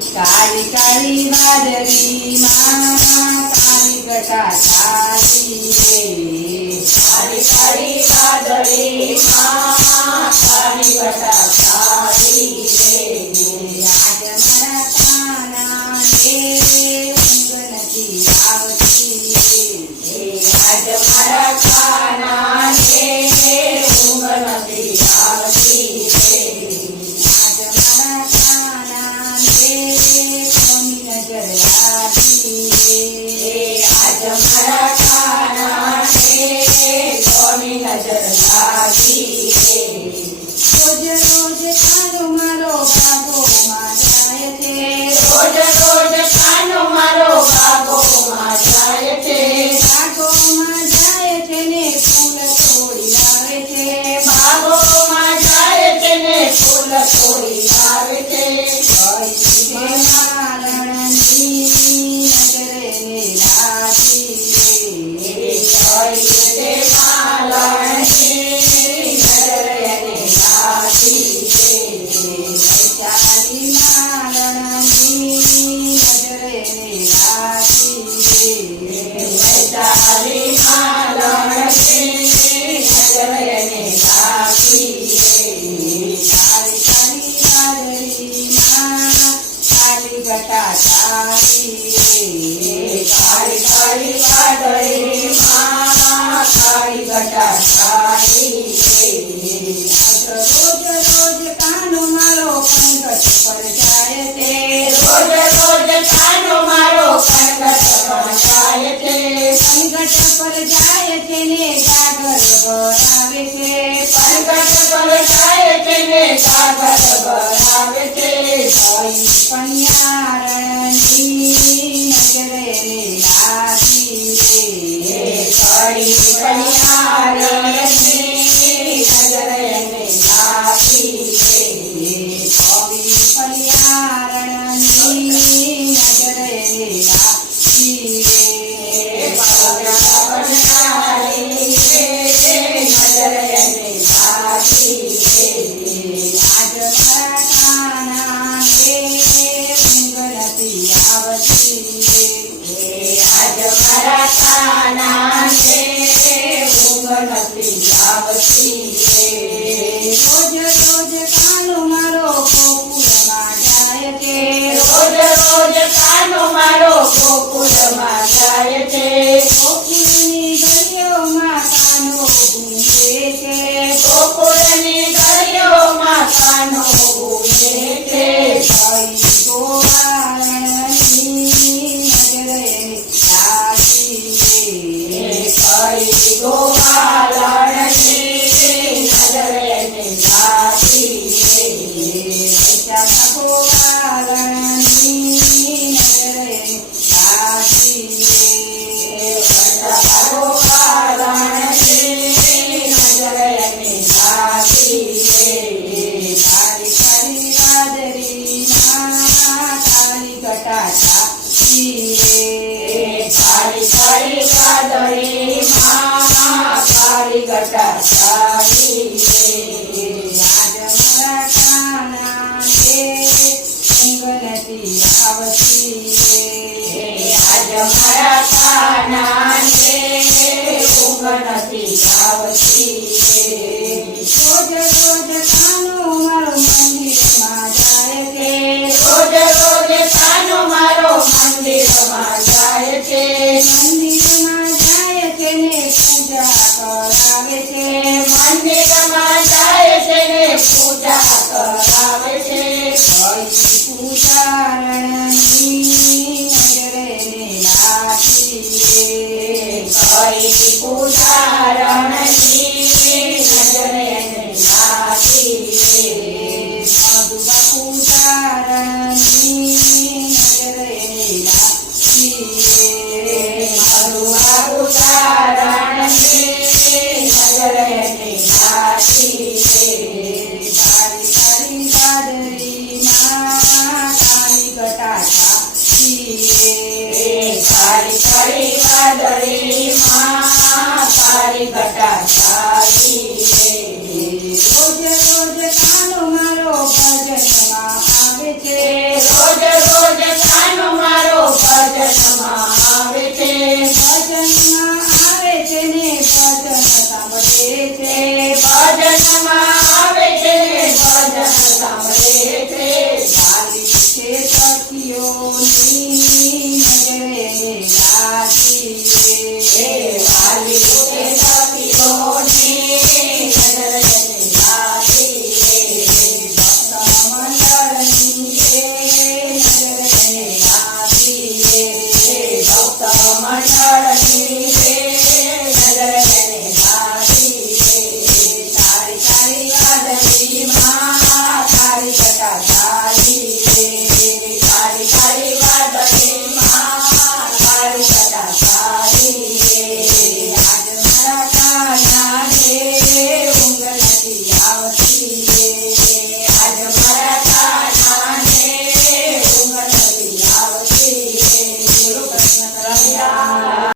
કાળી કાળી વાદળીમાં કાળી ઘટા છારી રે કાળી કાળી વાદળીમાં કાળી ઘટા છારી રે આજ મારા કાનાને ઊંઘ નથી આવતી આજ મારા કાનાને ઊંઘ નથી આવતી આજ મારા કાનાને કોની નજર લાગી આજ મારા કાનાને કોની નજર લાગી રોજ રોજ કાનો મારો ભાગોમાં જાય છે રોજ રોજ કાનો મારો ભાગોમાં જાય છે ભાગોમાં જાય છે ને ફૂલ તોડી લાવે છે ભાગોમાં જાય છે ને ફૂલ તોડી લાવે છે મારણની નજરે ને લાગી તે માલણની નજર એને લાગી વૈશાલી મારણની નજરે ને લાગી વૈશાલી માલણની નજર એને લાગી કાળી કાળી વાદળીમાં કાળી ઘટા છારી કાળી કાળી વાદળીમાં કાળી ઘટા છારી રોજ રોજ કાનો મારો કંકટ પર જાય છે રોજ રોજ કાનો મારો કંકટ પર જાય છે કંકટ પર જાય છે ને ગાગર ભરાવે છે કંકટ પર જાય છે ને કાગળ ભરાવે છે પણિયારણની નજરે લાગી કળી પણિયારણની નજર એને લાગી કવિ પણિયારણની નજરે લાગી નજર એને લાગી આજ મારા કાનાને ઊંઘ નથી આવતી આજ મારા કાનાને ઊંઘ નથી આવતી રોજ રોજ કાનો મારો ગોકુળમાં જાય છે રોજ રોજ કાનો મારો ગોકુળમાં જાય છે ગોકુળની ગલીઓમાં કાનો ઘૂમે છે ગોકુળની ગલીઓમાં કાનો ઘૂમે છે કઈ ગોવાળની નજરે લાગી કઈ ગોવાળની નજર એને લાગી વૈશાખ ગોવાળની નજરે લાગી ગોવાળની નજર એને લાગી કાળી કાળી વાદળીમાં કાળી ઘટા છારી કાળી કાળી વાદળીમાં કાળી ઘટા છારી આજ મારા કાનાને ઊંઘ નથી આવતી આજ મારા કાનાને ઊંઘ નથી આવતી રોજ રોજ કાનો મારો મંદિરમાં જાય છે રોજ રોજ કાનો મારો મંદિરમાં જાય છે મંદિરમાં જાય છે ને પૂજા કરાવે છે મંદિરમાં જાય છે ને પૂજા કરાવે છે પૂજારણની નજરે લાગી કઈ પૂજારણની નજર એને લાગી મધુબા પૂજારણની નજરે લાગી મધુઆ પૂજારણની નજર એને લાગી કાળી કાળી વાદળીમાં કાળી ઘટા છારી કાળી કાળી વાદળીમાં કાળી ઘટા છારી રોજ રોજ કાનો મારો ભજનમાં આવે છે રોજ રોજ રમ્યા